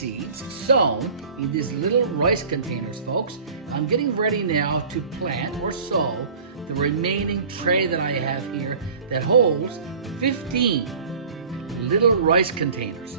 seeds sown in these little rice containers, folks. I'm getting ready now to plant or sow the remaining tray that I have here that holds 15 little rice containers.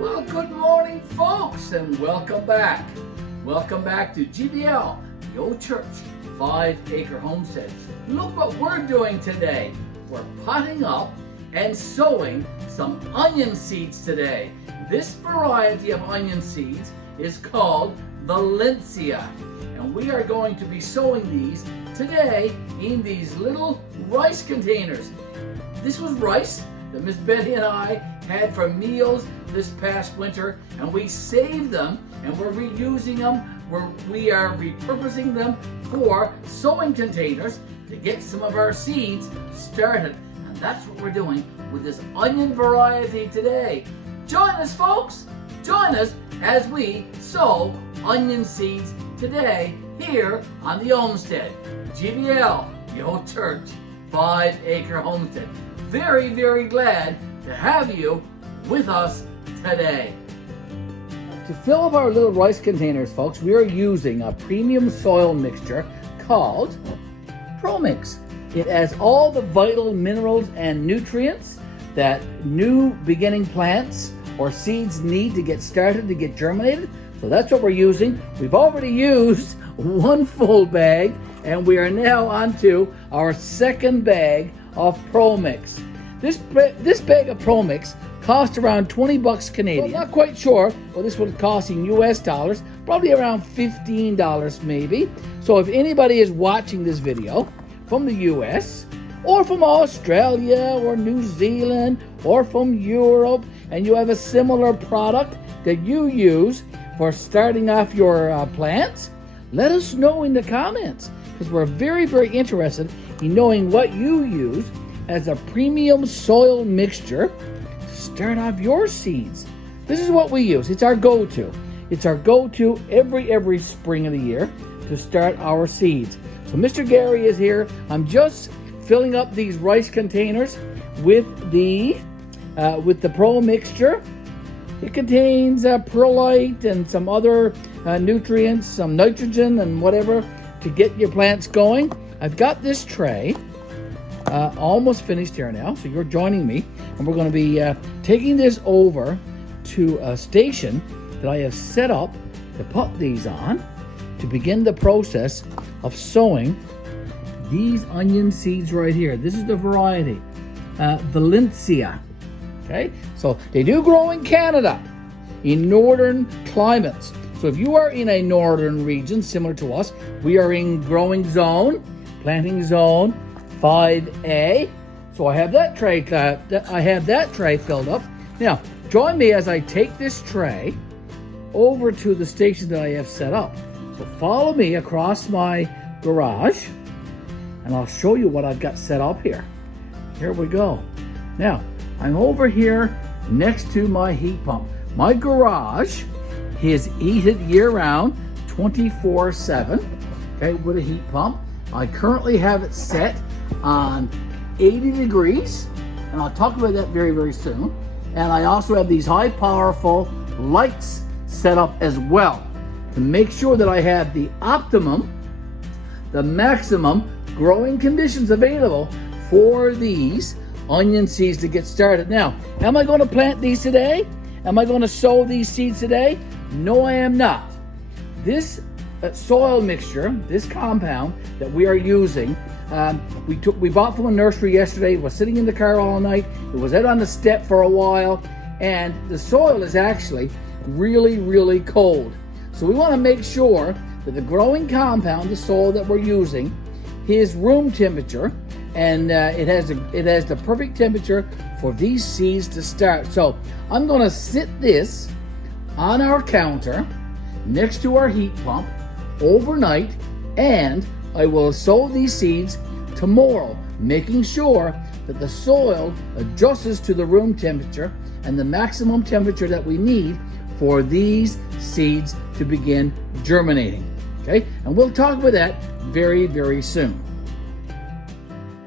Well, good morning, folks, and welcome back. Welcome back to GBL, the Old Church, 5-acre homestead. Look what we're doing today. We're potting up and sowing some onion seeds today. This variety of onion seeds is called Valencia, and we are going to be sowing these today in these little rice containers. This was rice that Miss Betty and I had for meals this past winter, and we saved them and we're reusing them. We are repurposing them for sowing containers to get some of our seeds started. And that's what we're doing with this onion variety today. Join us, folks. Join us as we sow onion seeds today here on the Homestead. GBL, the Old Church, 5-acre homestead. Very, very glad to have you with us today. To fill up our little rice containers, folks, we are using a premium soil mixture called ProMix. It has all the vital minerals and nutrients that new beginning plants or seeds need to get started, to get germinated. So that's what we're using. We've already used one full bag, and we are now on to our second bag of ProMix. This bag of ProMix cost around 20 bucks Canadian. Well, I'm not quite sure what this would cost in US dollars, probably around $15 maybe. So if anybody is watching this video from the US or from Australia or New Zealand or from Europe, and you have a similar product that you use for starting off your plants, let us know in the comments, because we're very, very interested in knowing what you use as a premium soil mixture to start off your seeds. This is what we use. It's our go-to. It's our go-to every spring of the year to start our seeds. So Mr. Garry is here. I'm just filling up these rice containers with the Pro mixture. It contains perlite and some other nutrients, some nitrogen and whatever to get your plants going. I've got this tray almost finished here now, so you're joining me, and we're going to be taking this over to a station that I have set up to put these on to begin the process of sowing these onion seeds right here. This is the variety Valencia. Okay, so they do grow in Canada in northern climates. So if you are in a northern region similar to us, we are in growing zone, planting zone 5A. So I have that tray filled up. Now, join me as I take this tray over to the station that I have set up. So follow me across my garage, and I'll show you what I've got set up here. Here we go. Now, I'm over here next to my heat pump. My garage is heated year-round, 24/7, okay, with a heat pump. I currently have it set on 80 degrees, and I'll talk about that very, very soon. And I also have these high powerful lights set up as well to make sure that I have the maximum growing conditions available for these onion seeds to get started. Now, am I going to plant these today? Am I going to sow these seeds today? No, I am not. This soil mixture, this compound that we are using, we bought from a nursery yesterday. It was sitting in the car all night. It was out on the step for a while, and the soil is actually really, really cold. So we want to make sure that the growing compound, the soil that we're using, is room temperature, and it has the perfect temperature for these seeds to start. So I'm going to sit this on our counter next to our heat pump overnight, and I will sow these seeds tomorrow, making sure that the soil adjusts to the room temperature and the maximum temperature that we need for these seeds to begin germinating. Okay, and we'll talk about that very, very soon.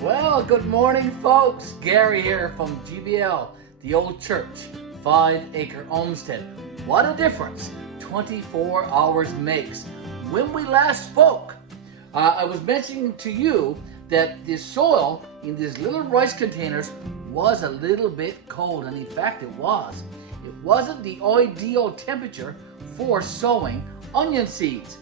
Well, good morning, folks. Garry here from GBL, the Old Church, 5-acre homestead. What a difference 24 hours makes. When we last spoke, I was mentioning to you that the soil in these little rice containers was a little bit cold, and in fact it was. It wasn't the ideal temperature for sowing onion seeds.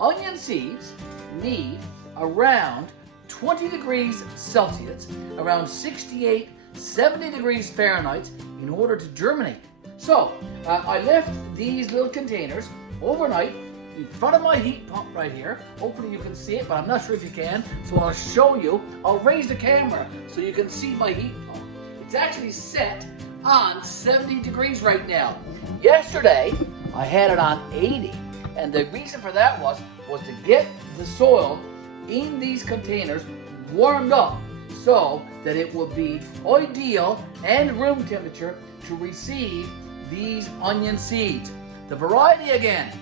Onion seeds need around 20 degrees Celsius, around 68, 70 degrees Fahrenheit in order to germinate. So I left these little containers overnight in front of my heat pump right here. Hopefully you can see it, but I'm not sure if you can, so I'll show you. I'll raise the camera so you can see my heat pump. It's actually set on 70 degrees right now. Yesterday I had it on 80, and the reason for that was to get the soil in these containers warmed up so that it will be ideal and room temperature to receive these onion seeds. The variety, again,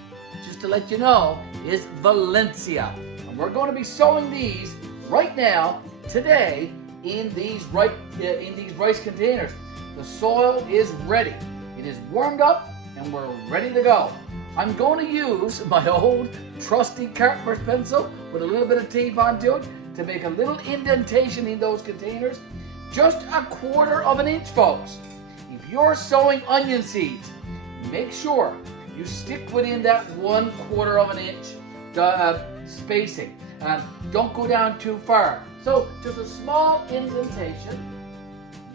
just to let you know, is Valencia, and we're going to be sowing these right now, today, in these rice containers. The soil is ready. It is warmed up, and we're ready to go. I'm going to use my old trusty carpenter's pencil with a little bit of tape onto it to make a little indentation in those containers, just 1/4 of an inch, folks. If you're sowing onion seeds, make sure you stick within that 1/4 of an inch spacing. Don't go down too far. So just a small indentation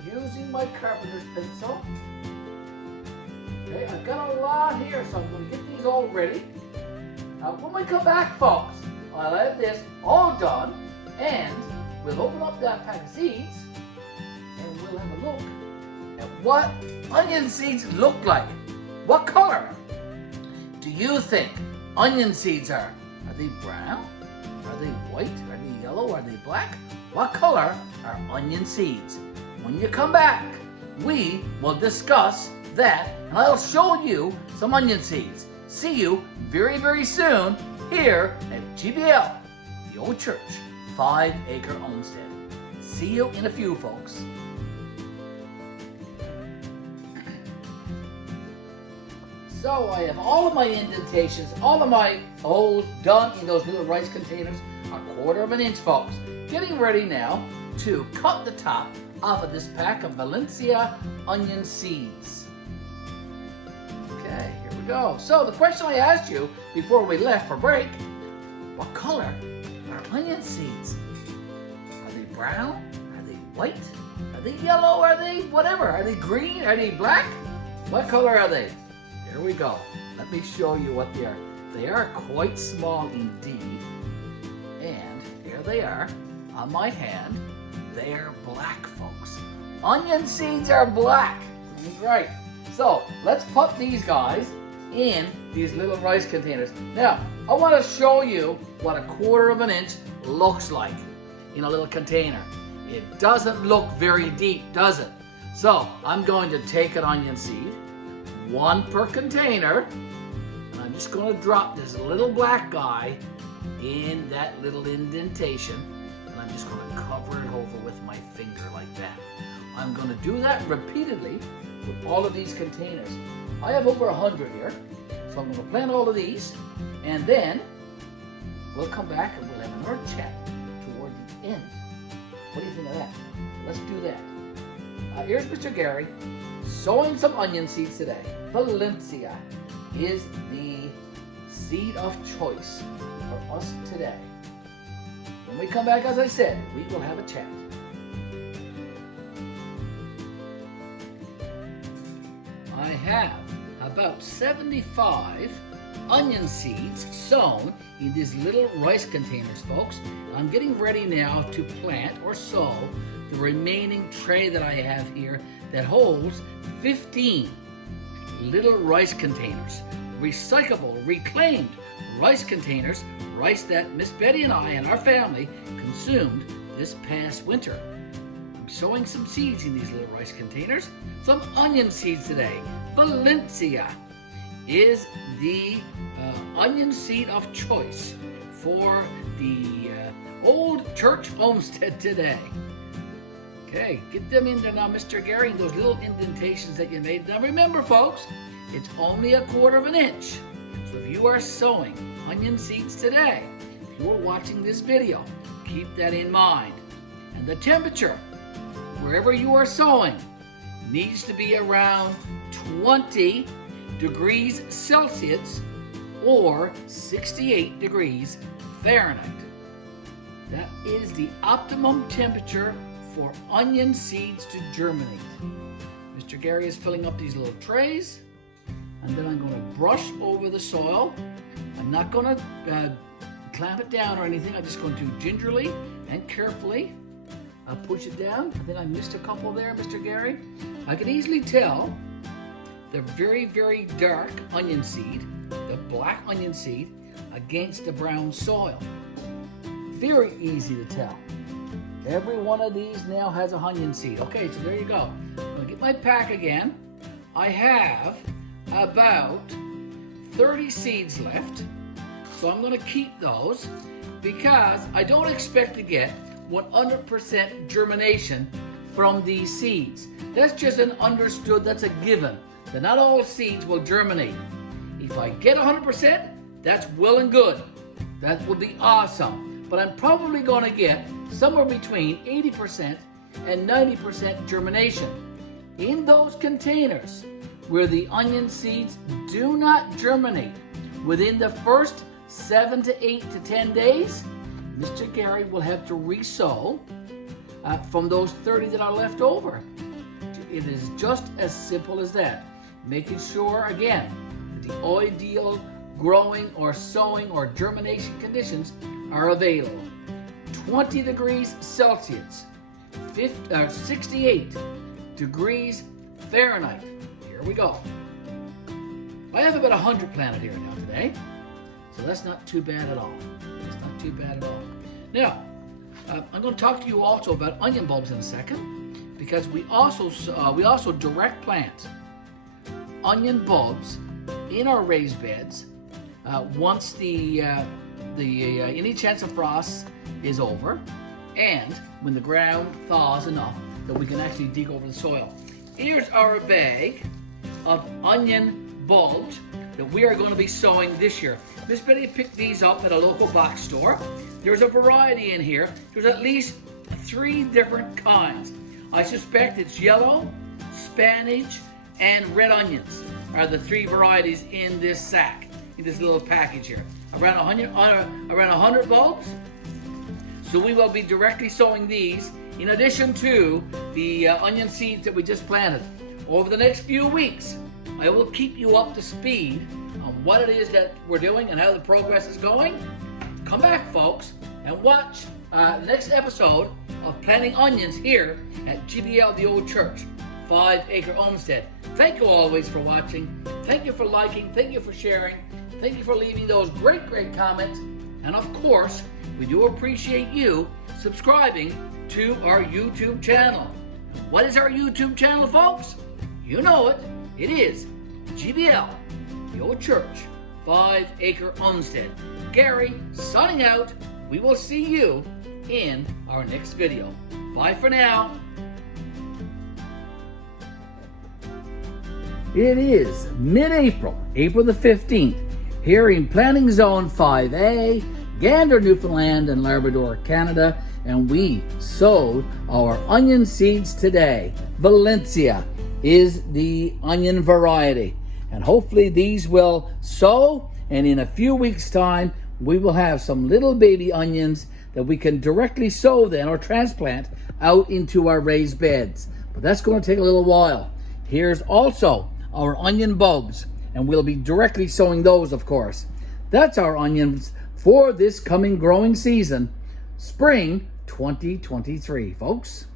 using my carpenter's pencil. Okay, I've got a lot here, so I'm going to get these all ready. When we come back, folks, I'll have this all done, and we'll open up that pack of seeds, and we'll have a look at what onion seeds look like. What color do you think onion seeds are? Are they brown? Are they white? Are they yellow? Are they black? What color are onion seeds? When you come back, we will discuss that, and I'll show you some onion seeds. See you very, very soon here at GBL, the Old Church 5-acre homestead. See you in a few, folks. So I have all of my indentations, all of my holes done in those little rice containers, 1/4 of an inch, folks. Getting ready now to cut the top off of this pack of Valencia Onion Seeds. Okay, here we go. So the question I asked you before we left for break, what color are onion seeds? Are they brown? Are they white? Are they yellow? Are they whatever? Are they green? Are they black? What color are they? Here we go. Let me show you what they are. They are quite small indeed. And here they are on my hand. They are black, folks. Onion seeds are black. That's right. So let's put these guys in these little rice containers. Now, I want to show you what 1/4 of an inch looks like in a little container. It doesn't look very deep, does it? So I'm going to take an onion seed, 1 per container, and I'm just going to drop this little black guy in that little indentation, and I'm just going to cover it over with my finger like that. I'm going to do that repeatedly with all of these containers. I have over 100 here, so I'm going to plant all of these, and then we'll come back and we'll have another chat toward the end. What do you think of that? Let's do that. Here's Mr. Garry sowing some onion seeds today. Valencia is the seed of choice for us today. When we come back, as I said, we will have a chat. I have about 75 onion seeds sown in these little rice containers, folks. I'm getting ready now to plant or sow the remaining tray that I have here that holds 15 little rice containers, recyclable, reclaimed rice containers, rice that Miss Betty and I and our family consumed this past winter. I'm sowing some seeds in these little rice containers, some onion seeds today. Valencia is the onion seed of choice for the Old Church Homestead today. Okay, get them in there now, Mr. Garry, those little indentations that you made. Now remember, folks, it's only 1/4 inch. So if you are sowing onion seeds today, if you are watching this video, keep that in mind. And the temperature, wherever you are sowing, needs to be around 20 degrees Celsius or 68 degrees Fahrenheit. That is the optimum temperature for onion seeds to germinate. Mr. Garry is filling up these little trays, and then I'm going to brush over the soil. I'm not going to clamp it down or anything. I'm just going to gingerly and carefully push it down. I think I missed a couple there, Mr. Garry. I can easily tell the very, very dark onion seed, the black onion seed, against the brown soil. Very easy to tell. Every one of these now has a onion seed. Okay, so there you go. I'm going to get my pack again. I have about 30 seeds left. So I'm going to keep those because I don't expect to get 100% germination from these seeds. That's just an understood, that's a given, that not all seeds will germinate. If I get 100%, that's well and good. That will be awesome. But I'm probably going to get somewhere between 80% and 90% germination. In those containers where the onion seeds do not germinate within the first 7 to 8 to 10 days, Mr. Garry will have to re-sow from those 30 that are left over. It is just as simple as that. Making sure, again, that the ideal growing or sowing or germination conditions are available. 20 degrees Celsius, 68 degrees Fahrenheit. Here we go. I have about 100 planted here now today, so that's not too bad at all. That's not too bad at all. Now, I'm going to talk to you also about onion bulbs in a second, because we also direct plant onion bulbs in our raised beds once any chance of frost is over, and when the ground thaws enough that we can actually dig over the soil. Here's our bag of onion bulbs that we are going to be sowing this year. Miss Betty picked these up at a local box store. There's a variety in here. There's at least 3 different kinds. I suspect it's yellow, Spanish, and red onions are the 3 varieties in this sack, in this little package here. Around 100 bulbs. So we will be directly sowing these in addition to the onion seeds that we just planted. Over the next few weeks, I will keep you up to speed on what it is that we're doing and how the progress is going. Come back, folks, and watch the next episode of Planting Onions here at GBL-The Old Church, 5 Acre Homestead. Thank you always for watching. Thank you for liking. Thank you for sharing. Thank you for leaving those great, great comments. And of course, we do appreciate you subscribing to our YouTube channel. What is our YouTube channel, folks? You know it. It is GBL-The Old Church, 5 Acre Homestead. Garry signing out. We will see you in our next video. Bye for now. It is mid-April, April the 15th, here in Planting Zone 5A, Gander, Newfoundland, and Labrador, Canada, and we sowed our onion seeds today. Valencia is the onion variety, and hopefully these will sow, and in a few weeks' time, we will have some little baby onions that we can directly sow then or transplant out into our raised beds. But that's going to take a little while. Here's also our onion bulbs, and we'll be directly sowing those, of course. That's our onions for this coming growing season, spring 2023, folks.